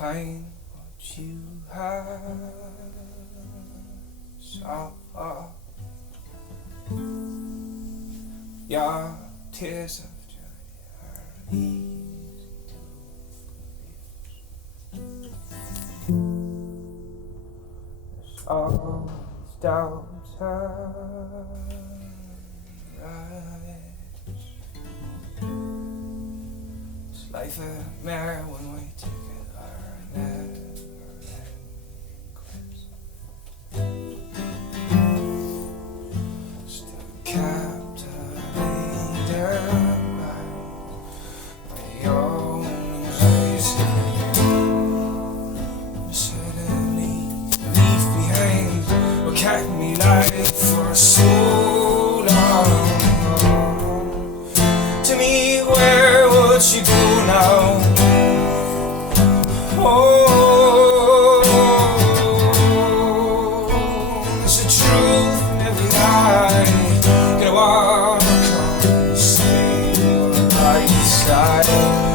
find what you have so far. Your tears of joy are easy to refuse. There's always doubts arise. Is life a mere one-way ticket or a never-ending quest? Still captivated by your own anxiety. Suddenly leave behind what kept me alive for so long. To me, where would she go now? Oh, there's a truth in every lie. Gonna walk on the same right side.